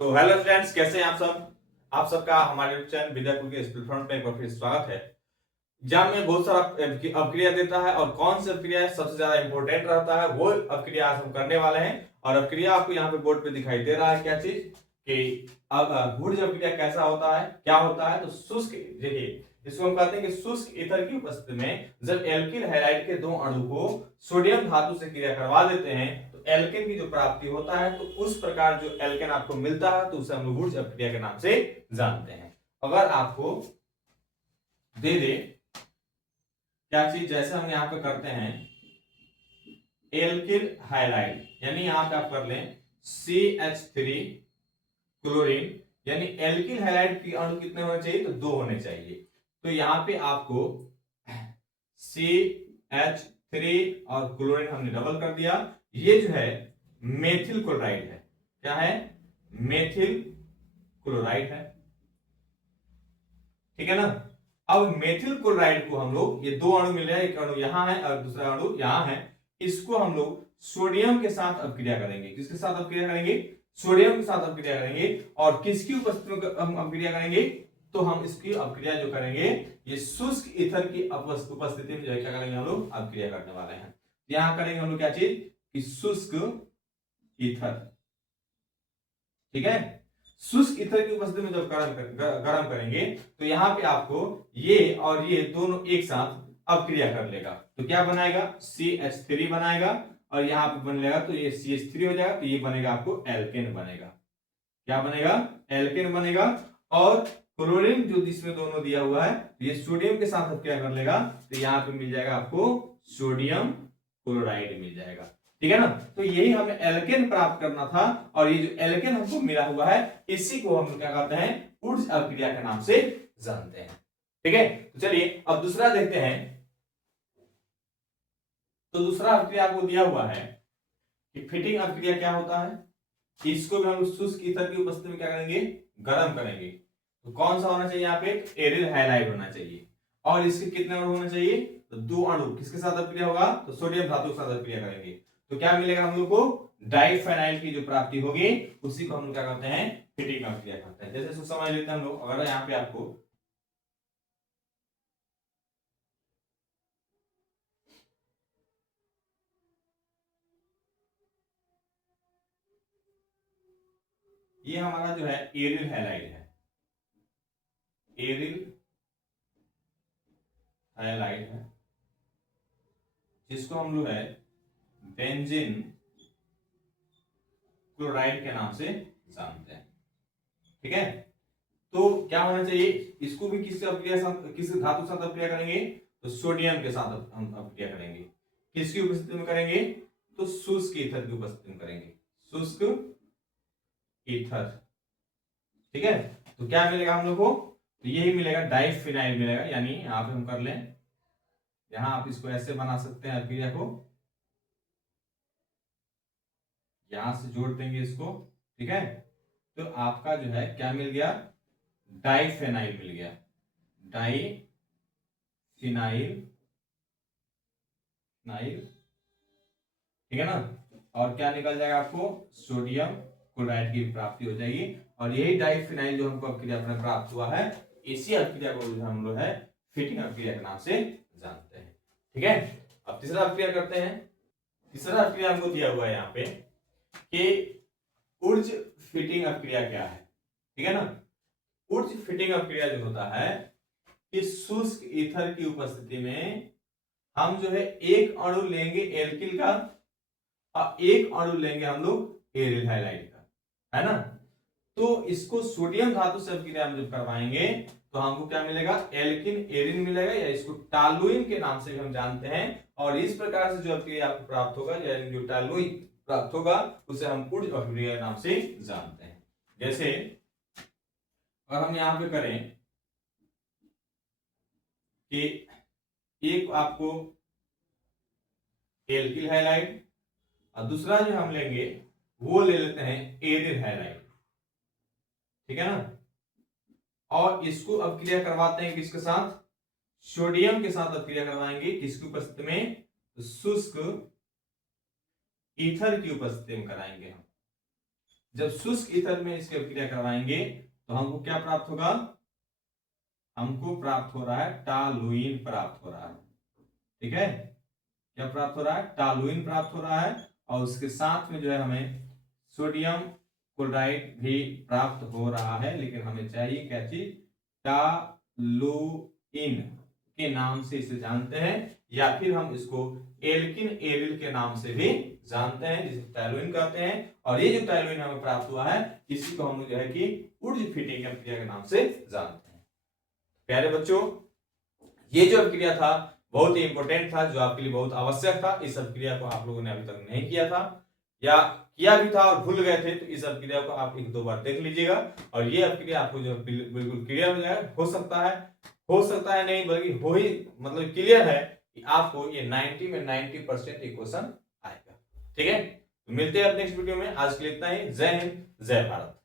तो hello friends, कैसे हैं आप सब। आप सबका हमारे यूट्यूब चैनल विद्याकुल के स्कूल फ्रंट में एक बार फिर स्वागत है। एग्जाम में बहुत सारा अपक्रिया देता है और कौन सी अपक्रिया सबसे ज्यादा इंपॉर्टेंट रहता है वो अपक्रिया आज हम करने वाले हैं। और अपक्रिया आपको यहाँ पे बोर्ड पे दिखाई दे रहा है क्या चीज कि अब गुड़ अपक्रिया कैसा होता है, क्या होता है। तो शुष्क, देखिए इसको हम कहते हैं कि शुष्क ईथर की उपस्थिति में जब एल्किल हैलाइड के दो अणु को सोडियम धातु से क्रिया करवा देते हैं तो एल्केन की जो प्राप्ति होता है, तो उस प्रकार जो एल्केन आपको मिलता है तो उसे हम लोग वुर्ज अपक्रिया के नाम से जानते हैं। अगर आपको दे दे क्या चीज, जैसे हम यहाँ पे करते हैं एल्किल हाइलाइड, यानी यहाँ पे आप कर लें CH3 क्लोरीन, यानी एल्किल हाइलाइड के अणु कितने होने चाहिए, तो 2 होने चाहिए। तो यहाँ पे आपको CH3 और क्लोरीन हमने डबल कर दिया। ये जो है मेथिल क्लोराइड है। क्या है? मेथिल क्लोराइड है, ठीक है ना। अब मेथिल क्लोराइड को हम लोग, ये दो अणु मिल रहे हैं, एक अणु यहां है और दूसरा अणु यहां है, इसको हम लोग सोडियम के साथ अपक्रिया करेंगे। किसके साथ अपक्रिया करेंगे? सोडियम के साथ अपक्रिया करेंगे। और किसकी उपस्थिति में हम अपक्रिया करेंगे? तो हम इसकी अपक्रिया जो करेंगे ये शुष्क ईथर की उपस्थिति में जो है क्या करेंगे, हम लोग अपक्रिया करने वाले हैं। यहां करेंगे हम लोग क्या चीज कि शुष्क ईथर, ठीक है। शुष्क ईथर की उपस्थिति में जब गर्म करेंगे तो यहाँ पे आपको ये और ये दोनों एक साथ अपक्रिया कर लेगा। तो क्या बनाएगा? CH3 बनाएगा और यहाँ पे बनेगा तो ये CH3 हो जाएगा, तो ये बनेगा आपको एल्केन बनेगा। क्या बनेगा? एल्केन बनेगा। और क्लोरीन जो इसमें दोनों दिया हुआ है ये सोडियम के साथ अपक्रिया कर लेगा, तो यहाँ पे मिल जाएगा आपको सोडियम क्लोराइड मिल जाएगा, ठीक है ना। तो यही हमें एल्केन प्राप्त करना था और ये जो एल्केन हमको मिला हुआ है इसी को हम क्या कहते हैं, वुर्ज अपक्रिया के नाम से जानते हैं, ठीक है। तो चलिए अब दूसरा देखते हैं। तो दूसरा अपक्रिया आपको दिया हुआ है कि फिटिंग अपक्रिया क्या होता है। इसको भी हम शुष्क ईथर की उपस्थिति में क्या करेंगे, गर्म करेंगे। तो कौन सा होना चाहिए यहाँ पे? एरिल हैलाइड होना चाहिए। और इसके कितने अणु होने चाहिए? तो 2 अणु। किसके साथ अपक्रिया होगा? तो सोडियम धातु के साथ अपक्रिया करेंगे। तो क्या मिलेगा हम लोग को? डाइफेनाइल की जो प्राप्ति होगी उसी को हम लोग क्या कहते हैं, फिटिंग अपक्रिया कहते हैं। जैसे इसको समझ लेते हैं हम लोग। अगर यहाँ पे आपको ये हमारा जो है एरिल हैलाइड है, एरिल हैलाइड है, जिसको हम लोग है बेंजीन क्लोराइड के नाम से जानते हैं, ठीक है। तो क्या होना चाहिए? इसको भी किस अपक्रिया किस धातु के साथ अपक्रिया करेंगे? तो सोडियम के साथ हम अपक्रिया करेंगे। किसकी उपस्थिति में करेंगे? तो शुष्क ईथर की उपस्थिति में करेंगे, शुष्क ईथर, ठीक है। तो क्या मिलेगा हम लोग को? तो यही मिलेगा, डाइफिनाइल मिलेगा। यानी यहां पे हम कर लें, यहां आप इसको ऐसे बना सकते हैं अपक्रिया को, यहां से जोड़ देंगे इसको, ठीक है। तो आपका जो है क्या मिल गया? डाइफेनाइल मिल गया, डाइफिनाइल नाइल, ठीक है ना। और क्या निकल जाएगा आपको? सोडियम क्लोराइड की प्राप्ति हो जाएगी। और यही डाइफिनाइल जो हमको अपक्रिया में प्राप्त हुआ है, इसी अपक्रिया को हम लोग है फिटिंग अपक्रिया के नाम से जानते हैं, ठीक है। अब तीसरा अपक्रिया करते हैं। तीसरा अपक्रिया हमको दिया हुआ है यहाँ पे कि ऊर्ज फिटिंग अपक्रिया क्या है, ठीक है ना। ऊर्ज फिटिंग अपक्रिया जो होता है कि शुष्क ईथर की उपस्थिति में हम जो है एक अणु लेंगे एल्किल का और एक अणु लेंगे हम लोग एरिल हैलाइड का, है ना। तो इसको सोडियम धातु से अपक्रिया हम जब करवाएंगे तो हमको क्या मिलेगा? एल्किन एरिन मिलेगा, या इसको टालुइन के नाम से भी हम जानते हैं। और इस प्रकार से जो अपक्रिया आपको प्राप्त होगा, यानी जो टालुइन प्राप्त होगा उसे हम ऊर्ज अपक्रिया के नाम से जानते हैं। जैसे और हम यहां पे करें कि एक आपको एल्किल हैलाइड और दूसरा जो हम लेंगे वो ले लेते हैं एरिल हैलाइड, ठीक है ना। और इसको अपक्रिया करवाते हैं किसके साथ? सोडियम के साथ अपक्रिया करवाएंगे। किसकी उपस्थिति में? शुष्क ईथर की उपस्थिति में कराएंगे हम। जब शुष्क ईथर में इसकी अभिक्रिया करवाएंगे तो हमको क्या प्राप्त होगा, हमको प्राप्त हो रहा है टॉलुइन प्राप्त हो रहा है। ठीक है, क्या प्राप्त हो रहा है, टॉलुइन प्राप्त हो रहा है, और उसके साथ में जो है हमें सोडियम क्लोराइड भी प्राप्त हो रहा है। लेकिन हमें चाहिए क्या चीज, टॉलुइन के नाम से इसे जानते हैं, या फिर हम इसको एल्किन एरिल के नाम से भी जानते हैं, जिसे टॉलुइन कहते हैं। और ये जो टॉलुइन हमें प्राप्त हुआ है, इसी को हम जो है कि ऊर्ज फिटिंग अभिक्रिया के नाम से जानते हैं। प्यारे बच्चों, ये जो अभिक्रिया था बहुत ही इंपॉर्टेंट था, जो आपके लिए बहुत आवश्यक था। इस अभिक्रिया को आप लोगों ने अभी तक नहीं किया था, या किया भी था और भूल गए थे, तो इस अभिक्रिया को आप 1-2 बार देख लीजिएगा, और ये अभिक्रिया आपको जो बिल्कुल क्लियर हो जाए, हो सकता है नहीं, बल्कि हो ही मतलब क्लियर है कि आपको ये 90 में 90% इक्वेशन आएगा। ठीक है, तो मिलते हैं अब नेक्स्ट वीडियो में। आज के लिए इतना ही। जय हिंद, जय भारत।